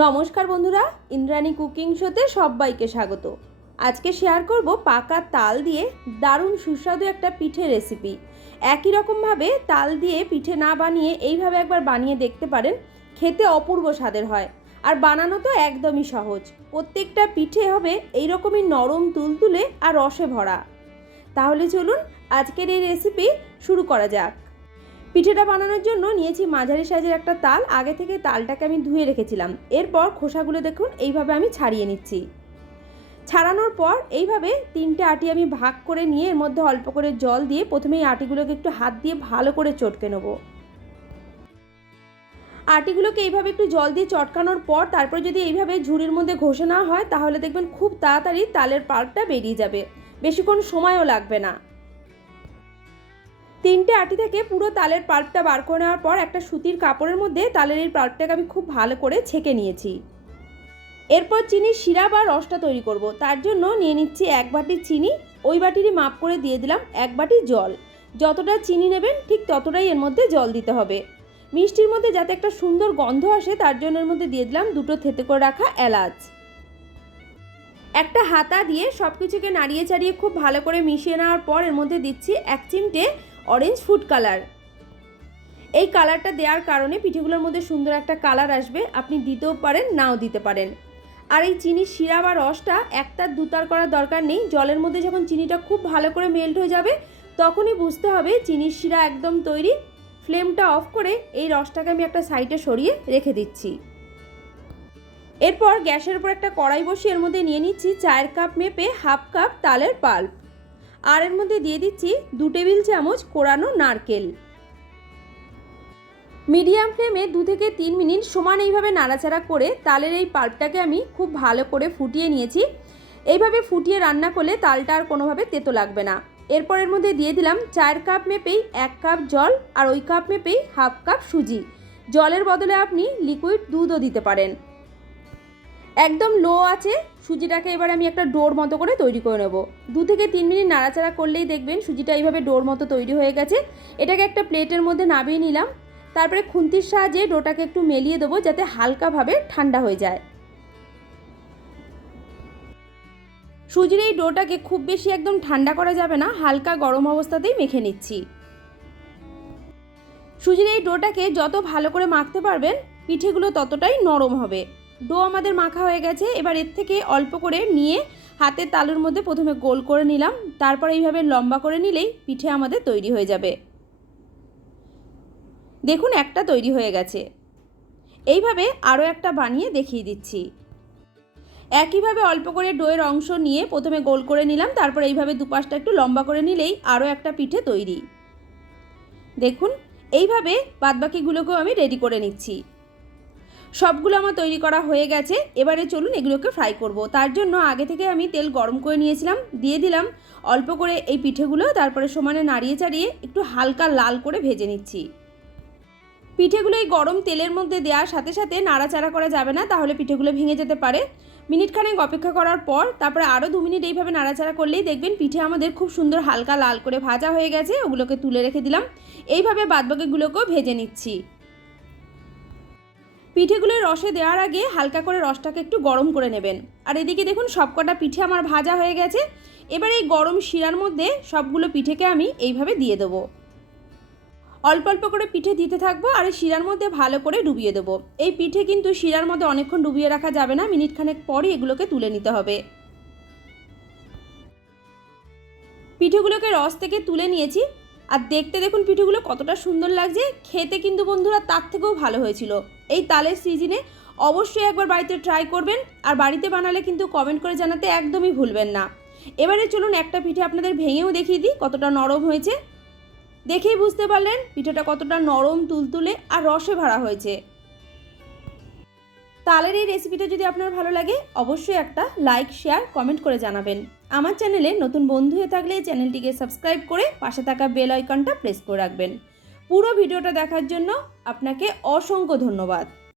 নমস্কার বন্ধুরা, ইন্দ্রাণী কুকিং শোতে সবাইকে স্বাগত। আজকে শেয়ার করব পাকা তাল দিয়ে দারুণ সুস্বাদু একটা পিঠে রেসিপি একই রকমভাবে তাল দিয়ে পিঠে না বানিয়ে এইভাবে একবার বানিয়ে দেখতে পারেন, খেতে অপূর্ব স্বাদের হয়। আর বানানো তো একদমই সহজ। প্রত্যেকটা পিঠে হবে এইরকমই নরম তুলতুলে আর রসে ভরা। তাহলে চলুন আজকের এই রেসিপি শুরু করা যাক। পিঠেটা বানানোর জন্য নিয়েছি মাঝারি সাইজের একটা তাল। আগে থেকে তালটাকে আমি ধুয়ে রেখেছিলাম। এরপর খোসাগুলো দেখুন, এইভাবে আমি ছাড়িয়ে নিচ্ছি। ছাড়ানোর পর এইভাবে তিনটে আটি আমি ভাগ করে নিয়ে এর মধ্যে অল্প করে জল দিয়ে প্রথমে এই আটিগুলোকে একটু হাত দিয়ে ভালো করে চটকে নেব। আটিগুলোকে এইভাবে একটু জল দিয়ে চটকানোর পর তারপর যদি এইভাবে ঝুড়ির মধ্যে ঘষে হয়, তাহলে দেখবেন খুব তাড়াতাড়ি তালের পাল্পটা বেরিয়ে যাবে। বেশিক্ষণ সময়ও লাগবে না। তিনটে আটি থেকে পুরো তালের পাল্পটা বার করে নেওয়ার পর একটা সুতির কাপড়ের মধ্যে তালের এই পাল্পটাকে আমি খুব ভালো করে ছেঁকে নিয়েছি। এরপর চিনির শিরা বা রসটা তৈরি করব। তার জন্য নিয়ে নিচ্ছি এক বাটি চিনি, ওই বাটিরই মাপ করে দিয়ে দিলাম এক বাটি জল। যতটা চিনি নেবেন ঠিক ততটাই এর মধ্যে জল দিতে হবে। মিষ্টির মধ্যে যাতে একটা সুন্দর গন্ধ আসে, তার জন্য এর মধ্যে দিয়ে দিলাম দুটো থেতে করে রাখা এলাচ। একটা হাতা দিয়ে সব কিছুকে নাড়িয়ে চাড়িয়ে খুব ভালো করে মিশিয়ে নেওয়ার পর এর মধ্যে দিচ্ছি এক চিমটে অরেঞ্জ ফুড কালার এই কালারটা দেওয়ার কারণে পিঠেগুলোর মধ্যে সুন্দর একটা কালার আসবে। আপনি দিতেও পারেন, নাও দিতে পারেন। আর এই চিনির শিরা বা রসটা একটার দুতার করার দরকার নেই। জলের মধ্যে যখন চিনিটা খুব ভালো করে মেল্ট হয়ে যাবে, তখনই বুঝতে হবে চিনির শিরা একদম তৈরি। ফ্লেমটা অফ করে এই রসটাকে আমি একটা সাইডে সরিয়ে রেখে দিচ্ছি। এরপর গ্যাসের উপর একটা কড়াই বসিয়ে এর মধ্যে নিয়ে নিচ্ছি চায়ের কাপ মেপে হাফ কাপ তালের পাল্প আর এর মধ্যে দিয়ে দিচ্ছি দু টেবিল চামচ কোরানো নারকেল। মিডিয়াম ফ্লেমে দু থেকে তিন মিনিট সমান এইভাবে নাড়াচাড়া করে তালের এই পাল্পটাকে আমি খুব ভালো করে ফুটিয়ে নিয়েছি। এইভাবে ফুটিয়ে রান্না করলে তালটা আর কোনোভাবে তেতো লাগবে না। এরপর এর মধ্যে দিয়ে দিলাম চার কাপ মেপেই এক কাপ জল আর ওই কাপ মেপেই হাফ কাপ সুজি। জলের বদলে আপনি লিকুইড দুধও দিতে পারেন। একদম লো আছে। সুজিটাকে এবার আমি একটা ডোর মতো করে তৈরি করে নেব। দু থেকে তিন মিনিট নাড়াচাড়া করলেই দেখবেন সুজিটা এইভাবে ডোর মতো তৈরি হয়ে গেছে। এটাকে একটা প্লেটের মধ্যে নামিয়ে নিলাম। তারপরে খুন্তির সাহায্যে ডোটাকে একটু মেলিয়ে দেবো যাতে হালকাভাবে ঠান্ডা হয়ে যায়। সুজির এই ডোটাকে খুব বেশি একদম ঠান্ডা করা যাবে না, হালকা গরম অবস্থাতেই মেখে নিচ্ছি। সুজির এই ডোটাকে যত ভালো করে মাখতে পারবেন, পিঠেগুলো ততটাই নরম হবে। ডো আমাদের মাখা হয়ে গেছে, এবার এর থেকে অল্প করে নিয়ে হাতের তালুর মধ্যে প্রথমে গোল করে নিলাম, তারপর এইভাবে লম্বা করে নিলেই পিঠে আমাদের তৈরি হয়ে যাবে। দেখুন একটা তৈরি হয়ে গেছে। এইভাবে আরও একটা বানিয়ে দেখিয়ে দিচ্ছি। একইভাবে অল্প করে ডোয়ের অংশ নিয়ে প্রথমে গোল করে নিলাম, তারপর এইভাবে দুপাশটা একটু লম্বা করে নিলেই আরও একটা পিঠে তৈরি। দেখুন, এইভাবে বাদবাকিগুলোকেও আমি রেডি করে নিচ্ছি। সবগুলো আমার তৈরি করা হয়ে গেছে। এবারে চলুন এগুলোকে ফ্রাই করব। তার জন্য আগে থেকে আমি তেল গরম করে নিয়েছিলাম, দিয়ে দিলাম অল্প করে এই পিঠেগুলো, তারপরে সমানে নাড়িয়ে চাড়িয়ে একটু হালকা লাল করে ভেজে নিচ্ছি। পিঠেগুলো এই গরম তেলের মধ্যে দেওয়ার সাথে সাথে নাড়াচাড়া করা যাবে না, তাহলে পিঠেগুলো ভেঙে যেতে পারে। মিনিটখানেক অপেক্ষা করার পর, তারপরে আরও দু মিনিট এইভাবে নাড়াচাড়া করলেই দেখবেন পিঠে আমাদের খুব সুন্দর হালকা লাল করে ভাজা হয়ে গেছে, ওগুলোকে তুলে রেখে দিলাম। এইভাবে বাদবাকিগুলোকেও ভেজে নিচ্ছি। পিঠেগুলো রসে দেওয়ার আগে হালকা করে রসটাকে একটু গরম করে নেবেন। আর এদিকে দেখুন, সবকটা পিঠে আমার ভাজা হয়ে গেছে। এবার এই গরম শিরার মধ্যে সবগুলো পিঠেকে আমি এইভাবে দিয়ে দেবো। অল্প অল্প করে পিঠে দিতে থাকব আর এই শিরার মধ্যে ভালো করে ডুবিয়ে দেবো। এই পিঠে কিন্তু শিরার মধ্যে অনেকক্ষণ ডুবিয়ে রাখা যাবে না মিনিট খানেক পরই এগুলোকে তুলে নিতে হবে। পিঠেগুলোকে রস থেকে তুলে নিয়েছি। আর দেখতে দেখুন পিঠেগুলো কতটা সুন্দর লাগছে। খেতে কিন্তু বন্ধুরা তার থেকেও ভালো হয়েছিল। এই তালের সিজনে অবশ্যই একবার বাড়িতে ট্রাই করবেন আর বাড়িতে বানালে কিন্তু কমেন্ট করে জানাতে একদমই ভুলবেন না। এবারে চলুন একটা পিঠে আপনাদের ভেঙেও দেখিয়ে দিই কতটা নরম হয়েছে। দেখেই বুঝতে পারলেন পিঠেটা কতটা নরম, তুলতুলে আর রসে ভরা হয়েছে। তালের এই রেসিপিটা যদি আপনার ভালো লাগে, অবশ্যই একটা লাইক শেয়ার কমেন্ট করে জানাবেন। আমার চ্যানেলে নতুন বন্ধু হয়ে থাকলে চ্যানেলটিকে সাবস্ক্রাইব করে পাশে থাকা বেল আইকনটা প্রেস করে রাখবেন। পুরো ভিডিওটা দেখার জন্য আপনাকে অসংখ্য ধন্যবাদ।